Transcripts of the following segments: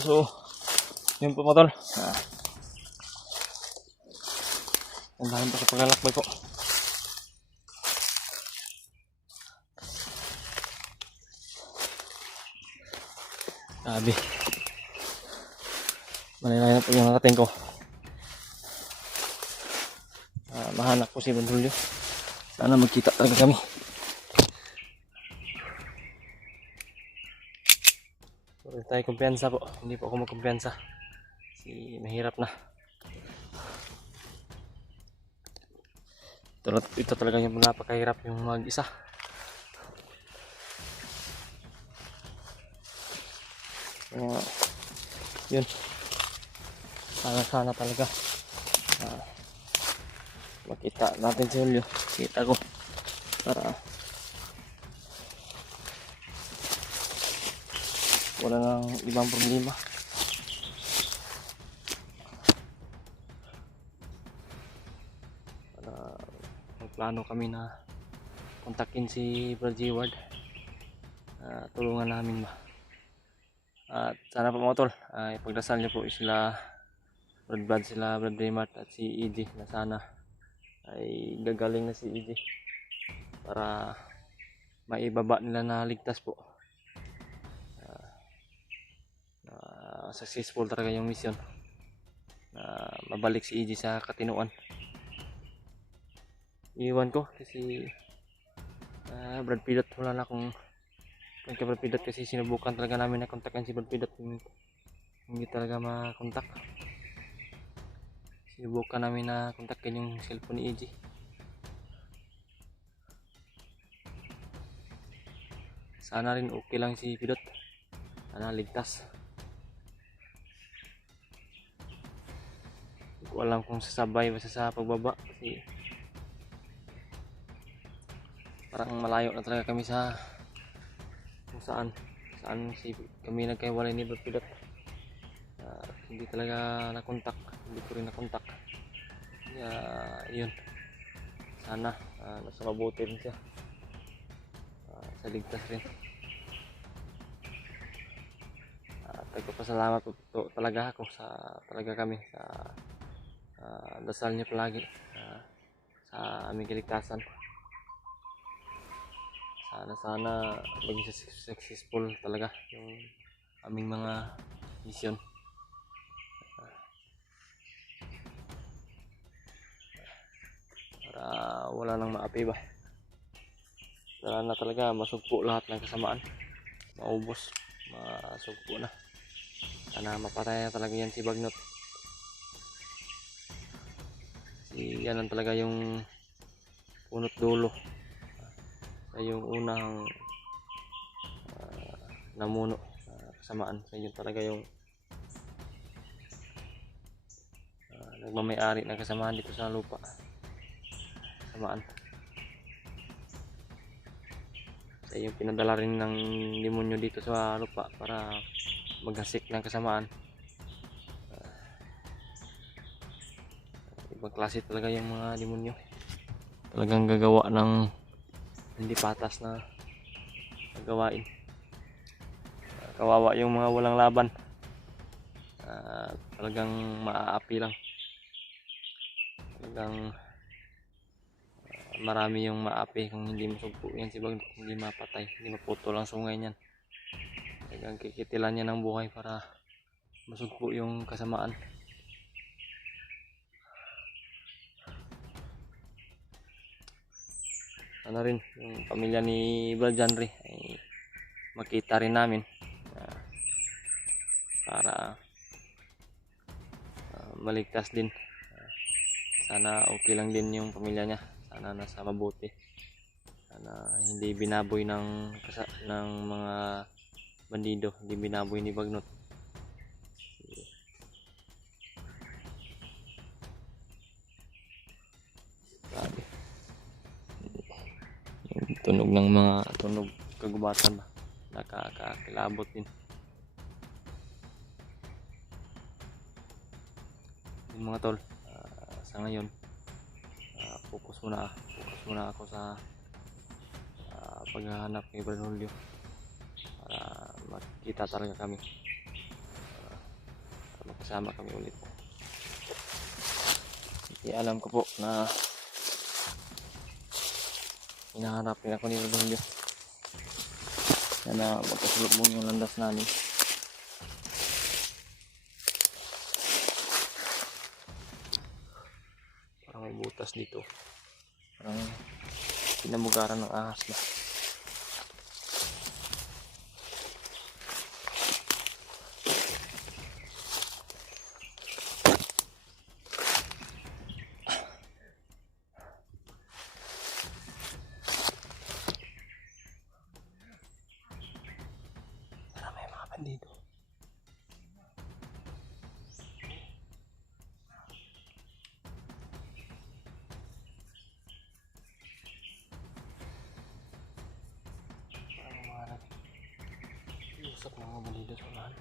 So, yun po mga tol. Andahan pa sa paglalakbay po. Grabe. Malalay na po yung nakating ko. Mahanap po si Bandulyo. Sana magkita talaga kami. Huwag tayo kumpiyansa po. Hindi po ako magkumpiyansa. Kasi mahirap na. Ito talaga yung napakahirap yung mag-isa. Yun. Sana talaga. Makita natin si Julio. Kita ko. Para wala nang ibang problema. Magplano kami na kontakin si Brad Ward. Tulungan namin ba. At sana po mga tol, ipagdasal niyo po sila Brad, sila Brad Raymart at si EJ na sana ay gagaling na si EJ para maibaba nila na ligtas po. Successful talaga yung mission na mabalik si EJ sa katinuan. Iwan ko kasi Brad Pidot, wala na akong kay Brad Pidot kasi sinubukan talaga namin na kontakin si Brad Pidot, hindi talaga makontak. Sinubukan namin na kontakin yung cellphone ni EJ. Sana rin okay lang si Pidot, sana ligtas. Hindi ko alam kung sasabay basta sa pagbaba kasi parang malayo na talaga kami sa kung saan kami nagkahiwalay ni Brad Pidot. Hindi talaga nakontak, hindi ko rin nakontak. Yun, sana nasa mabuti rin siya, sa ligtas rin. Nagpapasalamat po talaga ako talaga kami sa dasal niyo palagi sa aming kaligtasan. Sana maging successful talaga yung aming mga mission. Para wala nang maapi ba. Wala na talaga, masugpo lahat ng kasamaan. Maubos, masugpo na. Sana mapatay na talaga yan si Bagnot. Yan lang talaga yung punot dulo. Yung unang namuno kasamaan. Yun talaga yung nagmamayari ng kasamaan dito sa lupa. Kasamaan. Yung pinadala rin ng demonyo dito sa lupa para maghasik ng kasamaan. Ibang klase talaga yung mga demonyo. Talagang gagawa ng hindi patas na gawain. Kawawa yung mga walang laban. Talagang maaapi lang. Talagang marami yung maapi kung hindi masugpo yan si Bagnot, hindi mapatay, hindi maputol ang sungay niyan. Talagang kikitilan niya ng buhay para masugpo yung kasamaan. Sana rin yung pamilya ni Brad Janry ay makita rin namin para maligtas din. Sana okay lang din yung pamilya niya. Sana nasa mabuti. Sana hindi binaboy ng mga bandido, hindi binaboy ni Bagnot. Grabe. Yung tunog ng mga tunog kagubatan ba, nakakakilabot din. Yung mga tol, sa ngayon focus muna ako sa paghahanap ni Brad Julio para makita talaga kami. magkasama kami ulit. Hindi alam ko po na hinahanapin ako ni Rodolio. Sana magkasulog mo yung landas namin. Parang may butas dito. Parang pinamugaran ng ahas ba. May mga bandido. Parang umarap. Iusap ng mga bandido sa unahan.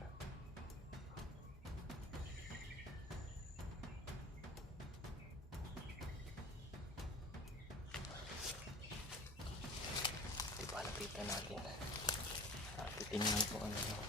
Diba, lapitan natin. Titingnan ko ano yun.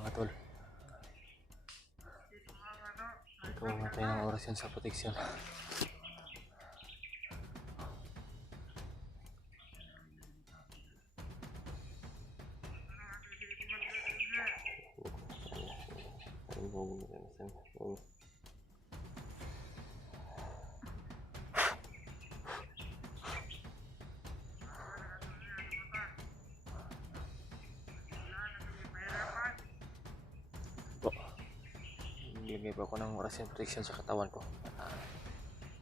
Mga tol, ito matay ng oras yan sa proteksyon. Bigay pa ako ng oras yung protection sa katawan ko.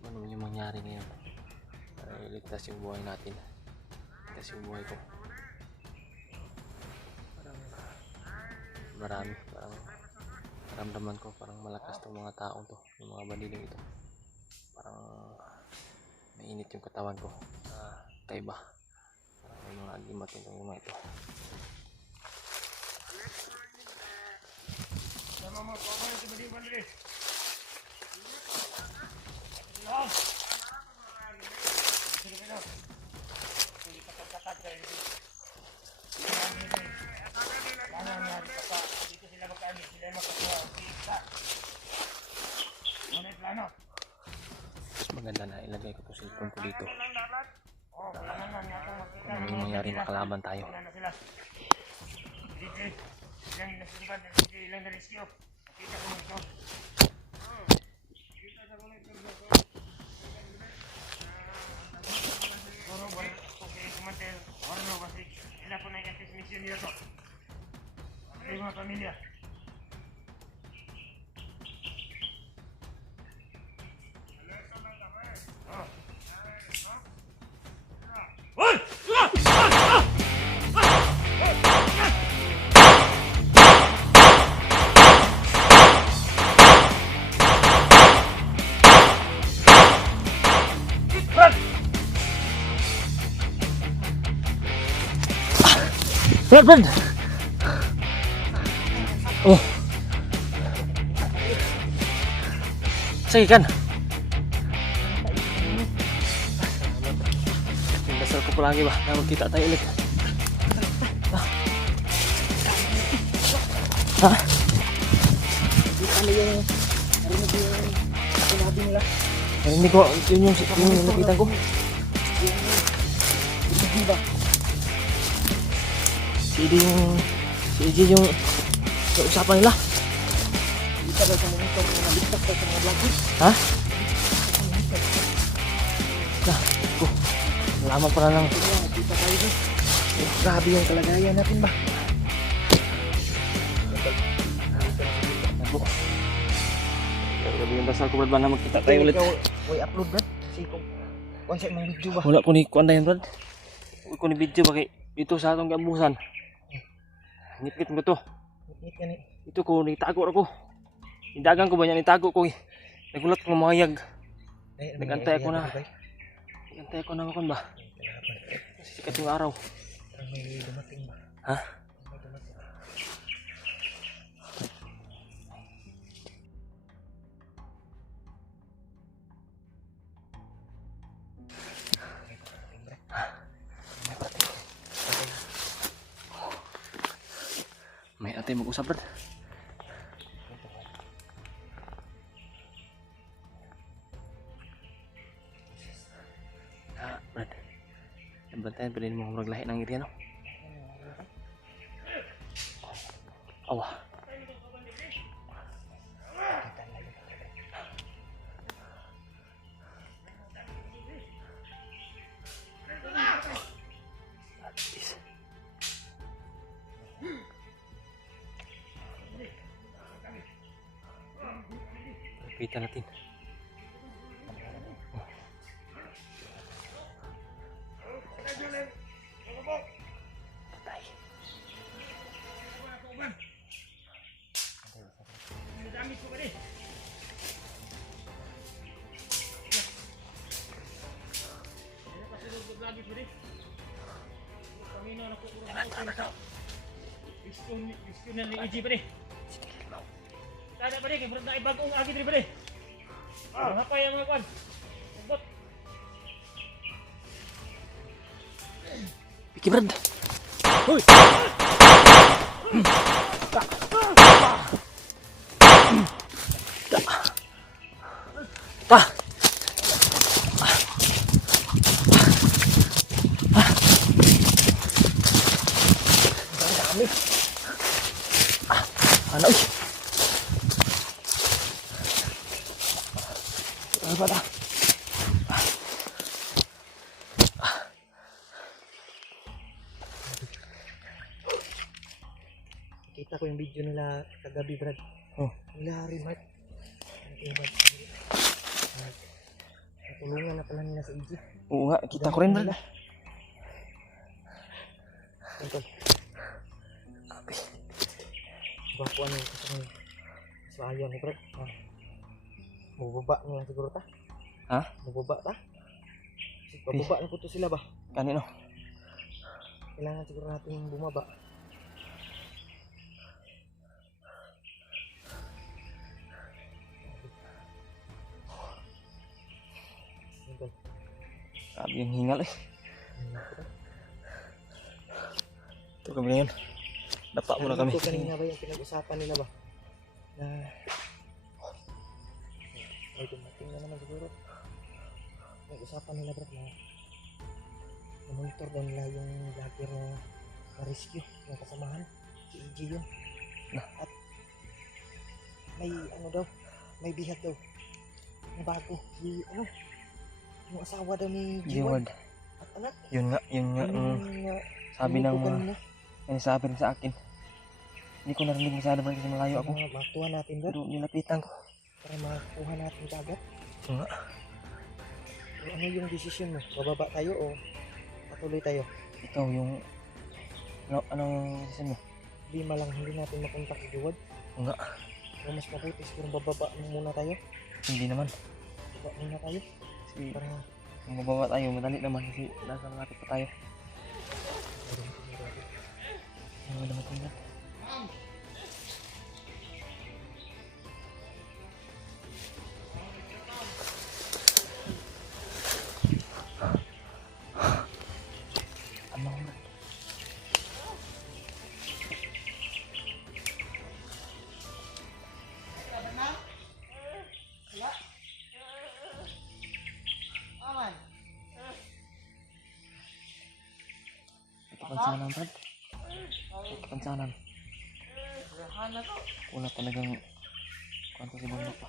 Ano yung mangyari ngayon? Para iligtas yung buhay natin. Iligtas yung buhay ko. Parang maramdaman ko parang malakas tong mga taong to, yung mga bandidong ito. Parang mainit yung katawan ko. Kaiba. Parang may mga agimat yung mga ito. Maganda na ilagay ko itong cellphone ko dito. Kung ano yung mangyari makalaban tayo. Familia. Brad! Oh. Sige kan. Dasal ko palagi ba na magkita tayo ulit. Ha? Hindi ko yun yung nakita ko. Si EJ yung usapan nila. Ha? Nalaman ko na lang. Grabe yung kalagayan natin ba? Grabe yung dasal ko Brad ba na magkita tayo ulit. Uy, upload Brad. Kasi kung konsep ng video ba? Wala ko ni kuan na yan Brad. Huwag ko ni video bakit dito sa atong gambusan. Ngit-ngit mo to. Ngit ka ni. Ito ko, nitago ako. Nidagan ko ba niya, nitago ko eh. Nagulat ko mayag. Nagantay ako na. Nagantay ako na makon ba? Sikat yung araw. Parang may dumating ba? Ha? May dumating. May ate mag-usap Brad. Brad. Ang bantayan pa din mo maglahi ng iriya no? Awa. Kita natin. Patay. Gusto na ni Uji pa rin. Kada pa rin, kaya na ibagong agi rin pa rin. Apa yang mga kwan? Bot. Piki Brad. Hoy. Ta. Ano ih? Apa dah? Kita ko yung video nila kagabi, Brad. Oh, Nila Remark. Natulungan na pala nila sa Uji. oo nga, kita ko rin Brad. Tungkol. Abi. Bako ano yung kasama yun. So ayaw ni Brad. Mababa niya siguro ta. Ha? Mababa ta. Mababa na po to sila ba? Kanino? Kailangan siguro natin bumaba. Tungkol. Sabi yung hingal eh. Ito kami ngayon. Dapa muna kami. Ito kanina ba yung pinag-usapan nila ba? Na ay dumating na naman siguro. Nag-usapan nila Brad na monitor daw nila yung vlogger na rescue ng kasamahan. Si EJ yun. At may ano daw, may bihag daw. Na bago. Si ano? Yung asawa daw ni Jeward. At anak. Yun nga. Sabi ng mga, yung sabi rin sa akin. Hindi ko narinig masyado ba kasi malayo ako. Makuha natin Brad. Pero nilapitan ko. Para makuha natin agad. Oo nga. So, ano yung decision mo? Bababa tayo o patuloy tayo? Ikaw yung, anong decision mo? Hindi natin makontak si Jewad. Oo nga. So, mas mabuti siguro bababa muna tayo. Hindi naman. Baba muna tayo. Kasi Para kung mababa tayo, madali naman kasi nasa malapit pa tayo. Ano naman tingnan? Pansanan Brad. Pansanan. Wala talagang kwanto si bundok pa.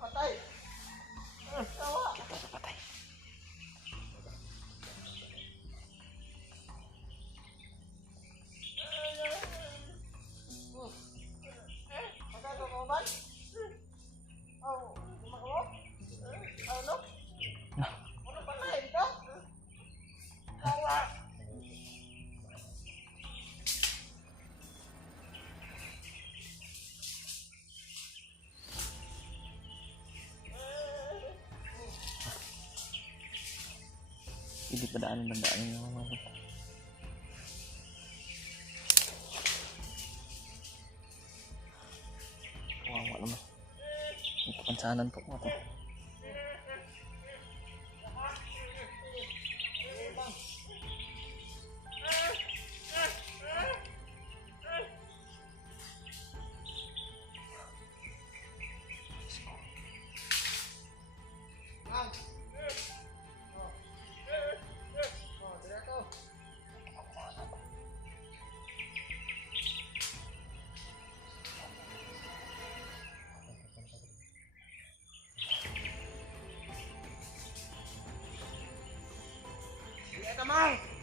patay. Kita sa patay. Hindi pa daanan yung mga kawawa naman. Ito kansanan po mga to. Sige, Tamang!